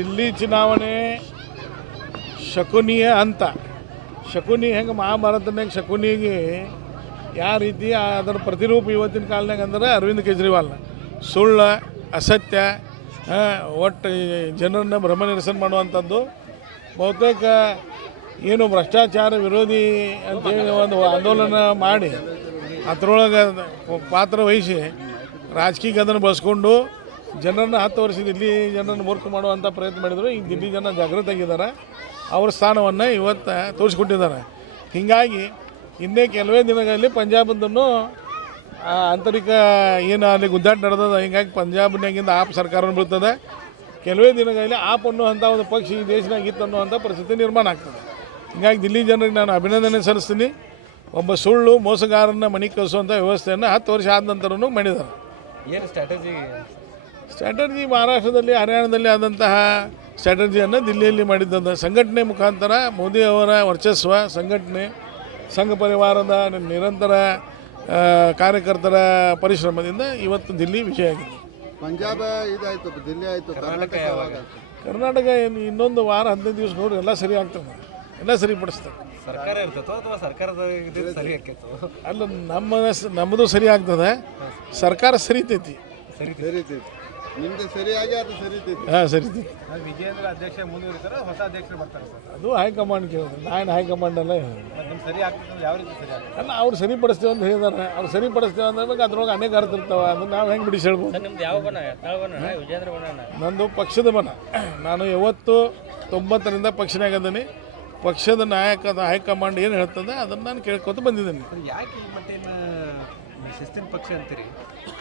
ದಿಲ್ಲಿ ಚುನಾವಣೆ ಶಕುನಿಯ ಅಂತ. ಶಕುನಿ ಹೆಂಗೆ ಮಹಾಭಾರತನಾಗ ಶಕುನಿಗೆ ಯಾವ ರೀತಿ ಅದರ ಪ್ರತಿರೂಪ ಇವತ್ತಿನ ಕಾಲನಾಗ ಅಂದ್ರೆ ಅರವಿಂದ್ ಕೇಜ್ರಿವಾಲ್. ಸುಳ್ಳು, ಅಸತ್ಯ ಒಟ್ಟು ಜನರನ್ನ ಭ್ರಮ ನಿರಸನ ಮಾಡುವಂಥದ್ದು. ಬಹುತೇಕ ಏನು ಭ್ರಷ್ಟಾಚಾರ ವಿರೋಧಿ ಅಂತೇಳಿ ಒಂದು ಆಂದೋಲನ ಮಾಡಿ, ಅದರೊಳಗೆ ಪಾತ್ರ ವಹಿಸಿ ರಾಜಕೀಯ ಅದನ್ನು ಬಳಸ್ಕೊಂಡು ಜನರನ್ನ ಹತ್ತು ವರ್ಷ ದಿಲ್ಲಿ ಜನರನ್ನು ಮೂರ್ಖ ಮಾಡುವಂಥ ಪ್ರಯತ್ನ ಮಾಡಿದರು. ಈಗ ದಿಲ್ಲಿ ಜನ ಜಾಗೃತ ಆಗಿದ್ದಾರೆ ಅವ್ರ ಸ್ಥಾನವನ್ನು ಇವತ್ತು ತೋರಿಸ್ಕೊಟ್ಟಿದ್ದಾರೆ. ಹೀಗಾಗಿ ಇನ್ನೇ ಕೆಲವೇ ದಿನಗಳಲ್ಲಿ ಪಂಜಾಬದನ್ನು ಆಂತರಿಕ ಏನು ಅಲ್ಲಿ ಗುದ್ದಾಟ ನಡೆದದ, ಹಿಂಗಾಗಿ ಪಂಜಾಬ್ನಾಗಿಂದ ಆಪ್ ಸರ್ಕಾರ ಬೀಳ್ತದೆ. ಕೆಲವೇ ದಿನಗಳಲ್ಲಿ ಆಪ್ ಅನ್ನುವಂಥ ಒಂದು ಪಕ್ಷ ಈ ದೇಶನಾಗ ಇತ್ತು ಅನ್ನುವಂಥ ಪರಿಸ್ಥಿತಿ ನಿರ್ಮಾಣ ಆಗ್ತದೆ. ಹೀಗಾಗಿ ದಿಲ್ಲಿ ಜನರಿಗೆ ನಾನು ಅಭಿನಂದನೆ ಸಲ್ಲಿಸ್ತೀನಿ. ಒಬ್ಬ ಸುಳ್ಳು ಮೋಸಗಾರನ ಮನೆ ಕಳಿಸುವಂಥ ವ್ಯವಸ್ಥೆಯನ್ನು ಹತ್ತು ವರ್ಷ ಆದ ನಂತರನೂ ಮಾಡಿದ್ದಾರೆ. ಏನು ಸ್ಟ್ರಾಟಜಿ ಸ್ಟ್ರಾಟಜಿ ಮಹಾರಾಷ್ಟ್ರದಲ್ಲಿ ಹರಿಯಾಣದಲ್ಲಿ ಆದಂತಹ ಸ್ಟ್ರಾಟಜಿಯನ್ನು ದಿಲ್ಲಿಯಲ್ಲಿ ಮಾಡಿದ್ದಂಥ ಸಂಘಟನೆ ಮುಖಾಂತರ ಮೋದಿ ಅವರ ವರ್ಚಸ್ವ ಸಂಘಟನೆ ಸಂಘ ಪರಿವಾರದ ನಿರಂತರ ಕಾರ್ಯಕರ್ತರ ಪರಿಶ್ರಮದಿಂದ ಇವತ್ತು ದಿಲ್ಲಿ ವಿಜಯ ಆಗಿದೆ. ಪಂಜಾಬ್ ಇದಾಯಿತು ದಿಲ್ಲಿ ಆಯಿತು ಕರ್ನಾಟಕ ಯಾವಾಗ? ಕರ್ನಾಟಕ ಏನು ಇನ್ನೊಂದು ವಾರ ಹದಿನೈದು ದಿವಸ ನೋಡಿ ಎಲ್ಲ ಸರಿ ಆಗ್ತದೆ ಎಲ್ಲ ಸರಿಪಡಿಸ್ತದೆ. ಸರ್ಕಾರ ಅಥವಾ ಸರ್ಕಾರದ ಇದು ಸರಿ ಆಕೈತೋ ಅಲ್ಲ ನಮ್ಮ ನಮ್ಮದು ಸರಿ ಆಗ್ತದೆ ಸರ್ಕಾರ ಸರಿತೈತಿ ಸರಿತೈತಿ ನಿಮ್ದು ಸರಿಯಾಗಿ ಅದು ಸರಿತೈತಿ ಹಾಂ ಸರಿತೈತಿ ವಿಜಯೇಂದ್ರ ಅಧ್ಯಕ್ಷ ಮುಂದುವರಿತಾರೆ ಹೊಸ ಅಧ್ಯಕ್ಷರು ಬರ್ತಾರೆ ಸರ್. ಅದು ಹೈಕಮಾಂಡ್ ಕೇಳಿದ್ರು ನಾನು ಹೈಕಮಾಂಡ್ ಅಲ್ಲ ನಿಮ್ಮ ಸರಿ ಆಗ್ತದೆ ಯಾವ ರೀತಿ ಸರಿ ಆಗ್ತದೆ ಅಲ್ಲ ಅವ್ರು ಸರಿಪಡಿಸ್ತೇವೆ ಅಂತ ಹೇಳಿದಾರೆ. ಅವ್ರು ಸರಿಪಡಿಸ್ತೇವೆ ಅಂದ್ರೆ ಅದ್ರೊಳಗೆ ಅನೇಕ ಅರ್ಥ ಇರ್ತಾವೆ ಅದನ್ನ ನಾವು ಹೆಂಗೆ ಬಿಡಿಸಿ ಹೇಳ್ಬೋದು? ನಿಮ್ದು ಯಾವ ವಿಜೇಂದ್ರ ನಂದು ಪಕ್ಷದ ಮನ ನಾನು ಯಾವತ್ತು ತೊಂಬತ್ತರಿಂದ ಪಕ್ಷನಾಗದೀನಿ ಪಕ್ಷದ ನಾಯಕದ ಹೈಕಮಾಂಡ್ ಏನು ಹೇಳ್ತದೆ ಅದನ್ನು ನಾನು ಕೇಳ್ಕೊತ ಬಂದಿದ್ದೀನಿ. ಯಾಕೆ ಶಿಸ್ತಿನ ಪಕ್ಷ ಅಂತೀರಿ?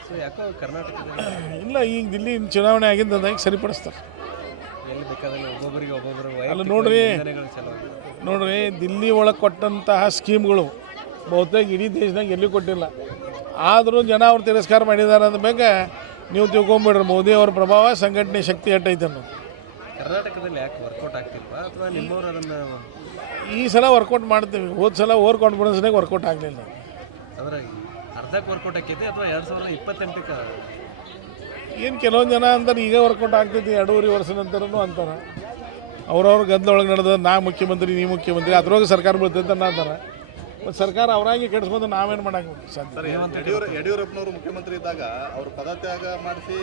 ಸೊ ಯಾಕೋ ಕರ್ನಾಟಕದಲ್ಲಿ ಇಲ್ಲ ಈಗ ದಿಲ್ಲಿ ಚುನಾವಣೆ ಆಗಿದ್ದು ಈಗ ಸರಿಪಡಿಸ್ತಾರೆ. ಎಲ್ಲಿ ಬೇಕಾದಲ್ಲಿ ಒಬ್ಬೊಬ್ಬರಿಗೆ ಒಬ್ಬೊಬ್ಬರು ಅಲ್ಲ ನೋಡ್ರಿ. ನೋಡ್ರಿ ದಿಲ್ಲಿ ಒಳಗೆ ಕೊಟ್ಟಂತಹ ಸ್ಕೀಮ್ಗಳು ಬಹುತೇಕ ಇಡೀ ದೇಶದಾಗ ಎಲ್ಲಿ ಕೊಟ್ಟಿಲ್ಲ. ಆದರೂ ಜನ ಅವ್ರು ತಿರಸ್ಕಾರ ಮಾಡಿದ್ದಾರೆ ಅಂದ ಅಂದಮೇಲೆ ನೀವು ತಿಳ್ಕೊಂಬಿಡ್ರಿ ಮೋದಿ ಅವ್ರ ಪ್ರಭಾವ ಸಂಘಟನೆ ಶಕ್ತಿ ಎಟ್ಟೈತೆ ಅನ್ನೋದು. ಕರ್ನಾಟಕದಲ್ಲಿ ಯಾಕೆ ವರ್ಕೌಟ್ ಆಗ್ತಿಲ್ವಾ? ಅಥವಾ ನಿಮ್ಮವ್ರು ಅದನ್ನು ಈ ಸಲ ವರ್ಕೌಟ್ ಮಾಡ್ತೀವಿ. ಹೋದ ಸಲ ಓವರ್ ಕಾನ್ಫಿಡೆನ್ಸ್ನಾಗ ವರ್ಕೌಟ್ ಆಗಲಿಲ್ಲ. ಅದರ ಅರ್ಧಕ್ಕೆ ವರ್ಕೌಟ್ ಆಕೈತಿ ಅಥವಾ ಎರಡು ಸಾವಿರದ ಇಪ್ಪತ್ತೆಂಟಕ್ಕೆ? ಏನು ಕೆಲವೊಂದು ಜನ ಅಂತಾರೆ ಈಗ ವರ್ಕೌಟ್ ಆಗ್ತೈತಿ ಎರಡೂವರೆ ವರ್ಷ ನಂತರನೂ ಅಂತಾರೆ. ಅವ್ರವ್ರ ಗದ್ದಲೊಳಗೆ ನಡೆದ ನಾ ಮುಖ್ಯಮಂತ್ರಿ ನೀ ಮುಖ್ಯಮಂತ್ರಿ ಅದ್ರೊಳಗೆ ಸರ್ಕಾರ ಬೀಳ್ತೈತೆ ಅಂತ ಅಂತಾರೆ. ಮತ್ತು ಸರ್ಕಾರ ಅವರಾಗಿ ಕೆಡಿಸ್ಬೋದು ನಾವೇನು ಮಾಡೋಕೆ ಸರ್ ಯಡಿಯೂರ ಯಡಿಯೂರಪ್ಪನವರು ಮುಖ್ಯಮಂತ್ರಿ ಇದ್ದಾಗ ಅವರು ಪದತ್ಯಾಗ ಮಾಡಿಸಿ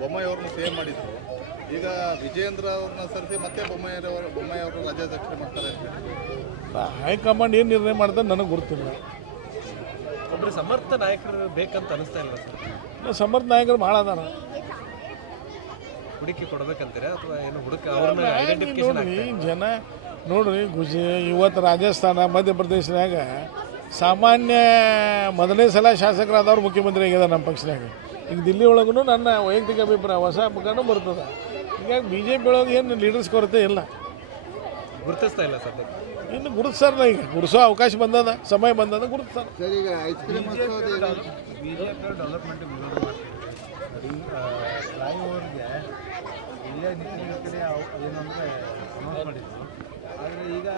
ಬೊಮ್ಮಾಯಿ ಅವ್ರನ್ನ ಸೇವ್ ಮಾಡಿದ್ರು. ಈಗ ವಿಜೇಂದ್ರ ಅವ್ರನ್ನ ಸರಿಸಿ ಮತ್ತೆ ಬೊಮ್ಮಾಯಿ ಅವರು ಬೊಮ್ಮಾಯಿ ಅವರು ರಾಜ್ಯಾಧ್ಯಕ್ಷರು ಮಾಡ್ತಾರೆ. ಹೈಕಮಾಂಡ್ ಏನು ನಿರ್ಣಯ ಮಾಡಿದ್ರೆ ನನಗೆ ಗೊತ್ತಿಲ್ಲ ಒಬ್ರು ಸಮರ್ಥ ನಾಯಕರು ಬೇಕಂತ ಅನಿಸ್ತಾ ಇಲ್ಲ ಸರ್? ಸಮರ್ಥ ನಾಯಕರು ಭಾಳ ಅದಾರ. ಹುಡುಕಿ ಕೊಡ್ಬೇಕಂತೀರಾ ಅಥವಾ ಏನು ಹುಡುಕ ಅವ್ರನ್ನ ಐಡೆಂಟಿಫಿಕೇಶನ್ ನೋಡ್ರಿ ಜನ ನೋಡ್ರಿ ಗುಜ ಇವತ್ತು ರಾಜಸ್ಥಾನ ಮಧ್ಯಪ್ರದೇಶದಾಗ ಸಾಮಾನ್ಯ ಮೊದಲನೇ ಸಲ ಶಾಸಕರಾದವ್ರು ಮುಖ್ಯಮಂತ್ರಿ ಆಗ್ಯದ ನಮ್ಮ ಪಕ್ಷದಾಗ ಈಗ ದಿಲ್ಲಿ ಒಳಗೂ ನನ್ನ ವೈಯಕ್ತಿಕ ಅಭಿಪ್ರಾಯ ಹೊಸ ಮುಖನೂ ಬರ್ತದೆ. ಹೀಗಾಗಿ ಬಿ ಜೆ ಪಿ ಒಳಗೆ ಏನು ಲೀಡರ್ಸ್ ಕೊರತೆ ಇಲ್ಲ. ಗುರುತಿಸ್ತಾ ಇಲ್ಲ ಸರ್ ಇನ್ನು ಗುರುತಿಸ್ತಾರಲ್ಲ ಈಗ. ಗುರುಸೋ ಅವಕಾಶ ಬಂದದ ಸಮಯ ಬಂದದ ಗುರುತಿಸ್ತಾರೆ. ಸರ್ ಈಗ ಐಸ್ ಕ್ರೀಮ್ ಡೆವಲಪ್ಮೆಂಟ್ ವಿರೋಧ ಮಾಡ್ತಿದ್ದಾರೆ. ಫ್ಲೈಓವರ್ಗೆ ಇಲ್ಲೇ ನಿಂತಿನ ಕಡೆ ಏನಂದರೆ ಅನೌನ್ಸ್ ಮಾಡಿದ್ರು. ಆದರೆ ಈಗ